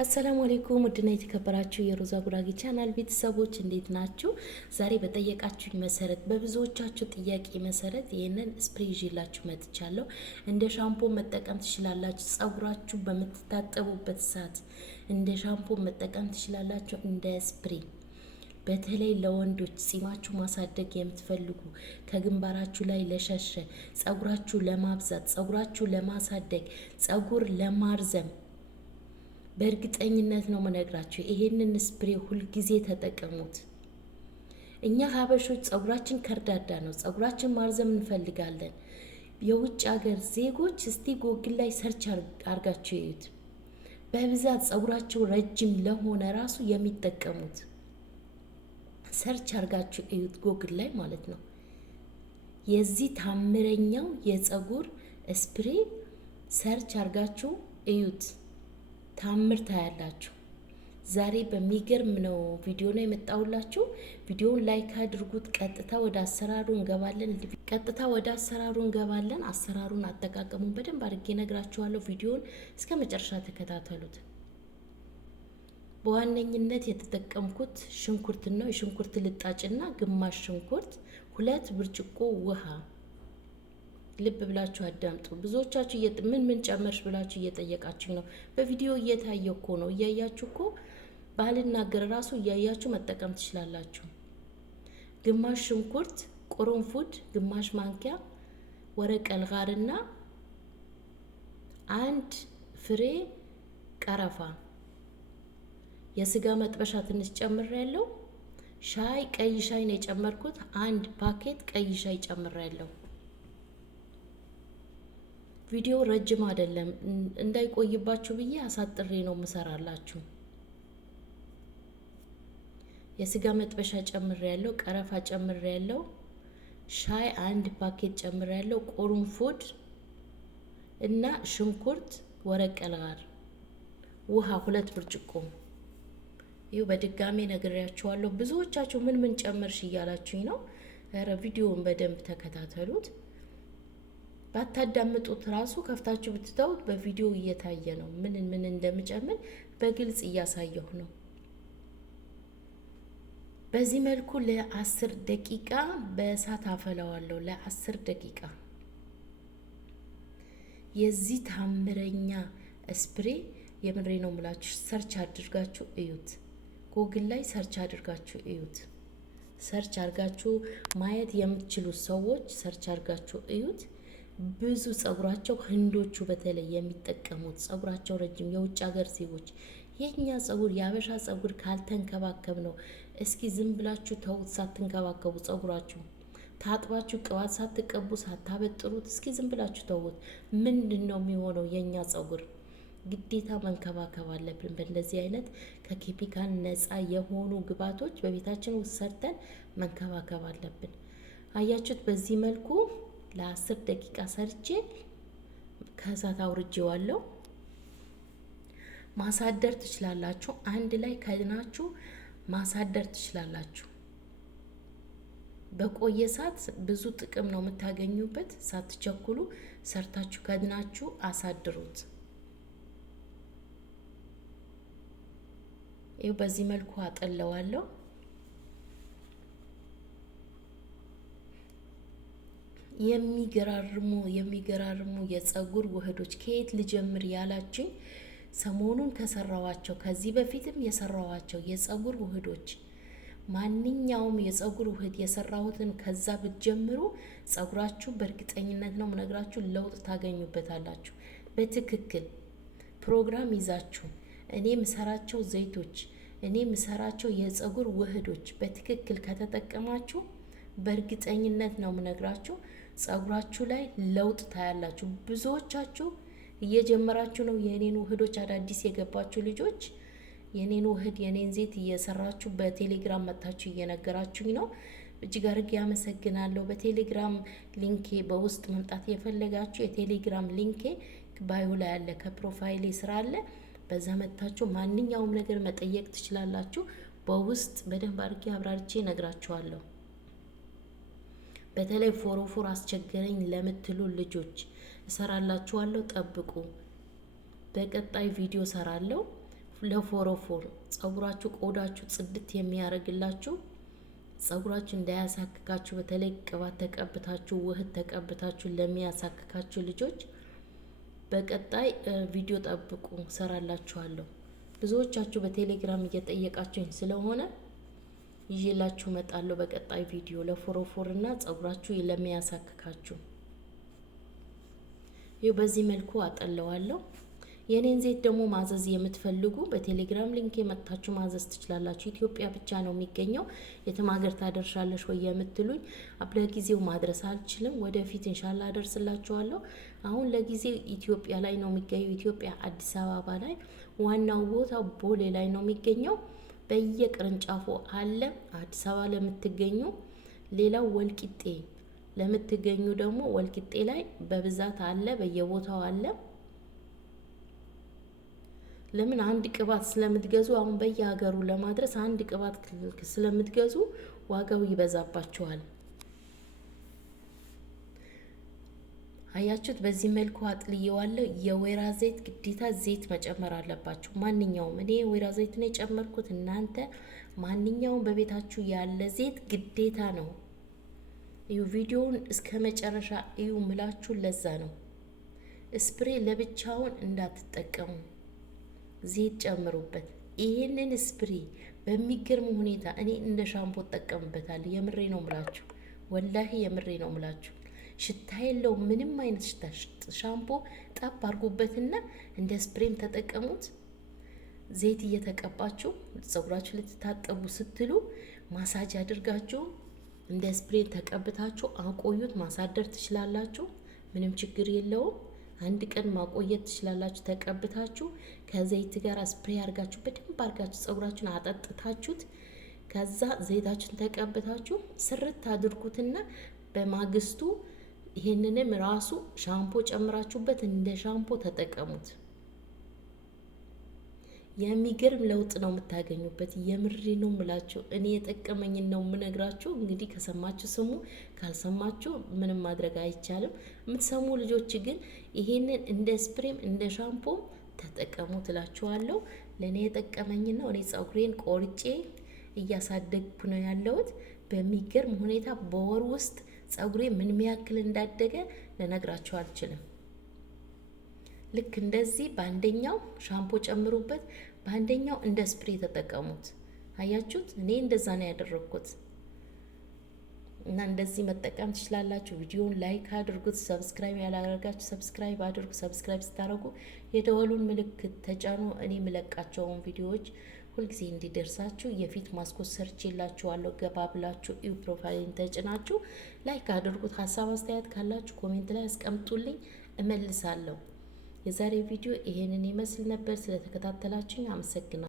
አሰላሙ አለይኩም ውድና የተከበራችሁ የሮዛ ጉራጌ ቻናል ቤተሰቦች እንዴት ናችሁ? ዛሬ በጠየቃችሁኝ መሰረት በብዙዎቻችሁ ጥያቄ መሰረት ይህንን ስፕሬ ይዤላችሁ መጥቻለሁ። እንደ ሻምፖ መጠቀም ትችላላችሁ። ጸጉራችሁ በምትታጠቡበት ሰዓት እንደ ሻምፖ መጠቀም ትችላላችሁ። እንደ ስፕሬ በተለይ ለወንዶች ጺማችሁ ማሳደግ የምትፈልጉ ከግንባራችሁ ላይ ለሸሸ ጸጉራችሁ ለማብዛት፣ ጸጉራችሁ ለማሳደግ፣ ጸጉር ለማርዘም በእርግጠኝነት ነው መነግራችሁ። ይሄንን ስፕሬ ሁልጊዜ ተጠቀሙት። እኛ ሀበሾች ጸጉራችን ከርዳዳ ነው። ጸጉራችን ማርዘም እንፈልጋለን። የውጭ ሀገር ዜጎች እስቲ ጎግል ላይ ሰርች አርጋችሁ ይዩት። በብዛት ጸጉራቸው ረጅም ለሆነ ራሱ የሚጠቀሙት ሰርች አርጋችሁ እዩት፣ ጎግል ላይ ማለት ነው። የዚህ ታምረኛው የጸጉር ስፕሬ ሰርች አርጋችሁ እዩት። ታምር ታያላችሁ። ዛሬ በሚገርም ነው ቪዲዮ ነው የመጣሁላችሁ። ቪዲዮውን ላይክ አድርጉት። ቀጥታ ወደ አሰራሩ እንገባለን። አሰራሩን አጠቃቀሙን በደንብ አድርጌ ነግራችኋለሁ። ቪዲዮውን እስከ መጨረሻ ተከታተሉት። በዋነኝነት የተጠቀምኩት ሽንኩርት ነው። የሽንኩርት ልጣጭና ግማሽ ሽንኩርት፣ 2 ብርጭቆ ውሃ። ልብ ብላችሁ አዳምጡ። ብዙዎቻችሁ ምን ጨመርሽ ብላችሁ እየጠየቃችሁ ነው። በቪዲዮ እየታየ እኮ ነው። እያያችሁ እኮ ባልናገር ራሱ እያያችሁ መጠቀም ትችላላችሁ። ግማሽ ሽንኩርት፣ ቁርንፉድ ግማሽ ማንኪያ፣ ወረቀል ጋርና 1 ፍሬ ቀረፋ፣ የስጋ መጥበሻ ትንሽ ጨምሬያለሁ። ሻይ፣ ቀይ ሻይ ነው የጨመርኩት። 1 ፓኬት ቀይ ሻይ ጨምሬያለሁ። ቪዲዮ ረጅም አይደለም፣ እንዳይቆይባችሁ ብዬ አሳጥሬ ነው ምሰራላችሁ። የስጋ መጥበሻ ጨምሬያለሁ፣ ቀረፋ ጨምሬያለሁ፣ ሻይ 1 ፓኬት ጨምሬያለሁ፣ ቁርንፉድ እና ሽንኩርት፣ ወረቀል ጋር፣ ውሃ 2 ብርጭቆ። ይኸው በድጋሜ ነግሬያችኋለሁ። ብዙዎቻችሁ ምን ጨመርሽ እያላችሁኝ ነው። ኧረ ቪዲዮውን በደንብ ተከታተሉት። ባታዳምጡት ራሱ ከፍታችሁ ብትተውት በቪዲዮ እየታየ ነው። ምን እንደምጨምር በግልጽ እያሳየሁ ነው። በዚህ መልኩ ለ10 ደቂቃ በእሳት አፈላዋለሁ። ለ10 ደቂቃ የዚህ ታምረኛ ስፕሬ የምሬ ነው የምላችሁ። ሰርች አድርጋችሁ እዩት። ጎግል ላይ ሰርች አድርጋችሁ እዩት። ሰርች አድርጋችሁ ማየት የምትችሉት ሰዎች ሰርች አድርጋችሁ እዩት። ብዙ ጸጉራቸው ህንዶቹ በተለይ የሚጠቀሙት ጸጉራቸው ረጅም የውጭ ሀገር ዜጎች፣ የኛ ጸጉር የአበሻ ጸጉር ካልተንከባከብ ነው። እስኪ ዝም ብላችሁ ተውት፣ ሳትንከባከቡ ጸጉራችሁ ታጥባችሁ ቅባት ሳትቀቡ ሳታበጥሩት እስኪ ዝም ብላችሁ ተውት። ምንድን ነው የሚሆነው? የኛ ጸጉር ግዴታ መንከባከብ አለብን። በእንደዚህ አይነት ከኬሚካል ነፃ የሆኑ ግብዓቶች በቤታችን ውስጥ ሰርተን መንከባከብ አለብን። አያችሁት? በዚህ መልኩ ለ10 ደቂቃ ሰርቼ ከእሳት አውርጄዋለሁ። ማሳደር ትችላላችሁ። አንድ ላይ ከድናችሁ ማሳደር ትችላላችሁ። በቆየ ሰዓት ብዙ ጥቅም ነው የምታገኙበት። ሳትቸኩሉ ሰርታችሁ ከድናችሁ አሳድሩት። ይኸው በዚህ መልኩ አጠለዋለሁ። የሚገራርሙ የጸጉር ውህዶች ከየት ልጀምር ያላችኝ፣ ሰሞኑን ከዚህ በፊትም የሰራዋቸው የጸጉር ውህዶች፣ ማንኛውም የጸጉር ውህድ የሰራሁትን ከዛ ብትጀምሩ ጸጉራችሁ በእርግጠኝነት ነው ምነግራችሁ ለውጥ ታገኙበታላችሁ። በትክክል ፕሮግራም ይዛችሁ እኔ ምሰራቸው ዘይቶች፣ እኔ ምሰራቸው የጸጉር ውህዶች በትክክል ከተጠቀማችሁ በእርግጠኝነት ነው ምነግራችሁ ጸጉራችሁ ላይ ለውጥ ታያላችሁ። ብዙዎቻችሁ እየጀመራችሁ ነው። የኔን ውህዶች አዳዲስ የገባችሁ ልጆች የኔን ውህድ የኔን ዘይት እየሰራችሁ በቴሌግራም መጣችሁ እየነገራችሁኝ ነው። እጅግ አድርጌ ያመሰግናለሁ። በቴሌግራም ሊንኬ በውስጥ መምጣት የፈለጋችሁ የቴሌግራም ሊንኬ ባዩ ላይ አለ፣ ከፕሮፋይሌ ስራ አለ። በዛ መጣችሁ ማንኛውም ነገር መጠየቅ ትችላላችሁ። በውስጥ በደንብ አድርጌ አብራርቼ ነግራችኋለሁ። በተለይ ፎሮፎር አስቸገረኝ ለምትሉ ልጆች እሰራላችኋለሁ። ጠብቁ። በቀጣይ ቪዲዮ ሰራለሁ። ለፎረፎር ጸጉራችሁ ቆዳችሁ ጽድት የሚያደርግላችሁ ጸጉራችሁ እንዳያሳክካችሁ በተለይ ቅባት ተቀብታችሁ ውህድ ተቀብታችሁ ለሚያሳክካችሁ ልጆች በቀጣይ ቪዲዮ ጠብቁ፣ ሰራላችኋለሁ። ብዙዎቻችሁ በቴሌግራም እየጠየቃችሁኝ ስለሆነ ይዤላችሁ መጣለሁ በቀጣይ ቪዲዮ ለፎረፎርና ጸጉራችሁ ለሚያሳክካችሁ። ይኸው በዚህ መልኩ አጠለዋለሁ። የኔን ዘይት ደግሞ ማዘዝ የምትፈልጉ በቴሌግራም ሊንክ የመጣችሁ ማዘዝ ትችላላችሁ። ኢትዮጵያ ብቻ ነው የሚገኘው። የትም ሀገር ታደርሻለሽ ወይ የምትሉኝ ለጊዜው ማድረስ አልችልም። ወደፊት ኢንሻአላህ አደርስላችኋለሁ። አሁን ለጊዜው ኢትዮጵያ ላይ ነው የሚገኘው። ኢትዮጵያ አዲስ አበባ ላይ ዋናው ቦታ ቦሌ ላይ ነው የሚገኘው። በየቅርንጫፉ አለ። አዲስ አበባ ለምትገኙ፣ ሌላው ወልቂጤ ለምትገኙ ደግሞ ወልቂጤ ላይ በብዛት አለ፣ በየቦታው አለ። ለምን አንድ ቅባት ስለምትገዙ አሁን በየሀገሩ ለማድረስ አንድ ቅባት ስለምትገዙ ዋጋው ይበዛባችኋል። አያችሁት? በዚህ መልኩ አጥልየዋለሁ። የወይራ ዘይት ግዴታ ዘይት መጨመር አለባችሁ። ማንኛውም እኔ ወይራ ዘይት ነው የጨመርኩት። እናንተ ማንኛውም በቤታችሁ ያለ ዘይት ግዴታ ነው። እዩ፣ ቪዲዮውን እስከ መጨረሻ እዩ ምላችሁ ለዛ ነው። ስፕሬ ለብቻውን እንዳትጠቀሙ፣ ዘይት ጨምሩበት። ይሄንን ስፕሬ በሚገርም ሁኔታ እኔ እንደ ሻምፖ እጠቀምበታለሁ። የምሬ ነው ምላችሁ፣ ወላሂ የምሬ ነው ምላችሁ። ሽታ የለው ምንም አይነት ሽታ። ሻምፖ ጠብ አድርጉበትና እንደ ስፕሬም ተጠቀሙት። ዘይት እየተቀባችሁ ጸጉራችሁ ልትታጠቡ ስትሉ ማሳጅ አድርጋችሁ እንደ ስፕሬም ተቀብታችሁ አቆዩት። ማሳደር ትችላላችሁ፣ ምንም ችግር የለውም። አንድ ቀን ማቆየት ትችላላችሁ። ተቀብታችሁ ከዘይት ጋር ስፕሬ አድርጋችሁ በደንብ አድርጋችሁ ጸጉራችሁን አጠጥታችሁት ከዛ ዘይታችሁን ተቀብታችሁ ስርት አድርጉትና በማግስቱ ይሄንንም ራሱ ሻምፖ ጨምራችሁበት እንደ ሻምፖ ተጠቀሙት። የሚገርም ለውጥ ነው የምታገኙበት። የምሬ ነው ምላችሁ። እኔ የጠቀመኝን ነው የምነግራችሁ። እንግዲህ ከሰማችሁ ስሙ፣ ካልሰማችሁ ምንም ማድረግ አይቻልም። የምትሰሙ ልጆች ግን ይሄንን እንደ ስፕሬም እንደ ሻምፖ ተጠቀሙ ትላችኋለሁ። ለእኔ የጠቀመኝን ነው። እኔ ጸጉሬን ቆርጬ እያሳደግኩ ነው ያለሁት። በሚገርም ሁኔታ በወር ውስጥ ጸጉሬ ምን ያክል እንዳደገ ልነግራችሁ አልችልም። ልክ እንደዚህ በአንደኛው ሻምፖ ጨምሩበት፣ በአንደኛው እንደ ስፕሬ ተጠቀሙት። አያችሁት? እኔ እንደዛ ነው ያደረኩት እና እንደዚህ መጠቀም ትችላላችሁ። ቪዲዮውን ላይክ አድርጉት። ሰብስክራይብ ያላደረጋችሁ ሰብስክራይብ አድርጉ። ሰብስክራይብ ስታደርጉ የደወሉን ምልክት ተጫኑ። እኔ የምለቃቸውን ቪዲዮዎች ሁልጊዜ እንዲደርሳችሁ የፊት ማስኮት ሰርቼላችኋለሁ። ገባ ብላችሁ ኢው ፕሮፋይልን ተጭናችሁ ላይክ አድርጉት። ሀሳብ አስተያየት ካላችሁ ኮሜንት ላይ አስቀምጡልኝ፣ እመልሳለሁ። የዛሬ ቪዲዮ ይሄንን ይመስል ነበር። ስለተከታተላችሁኝ አመሰግናለሁ።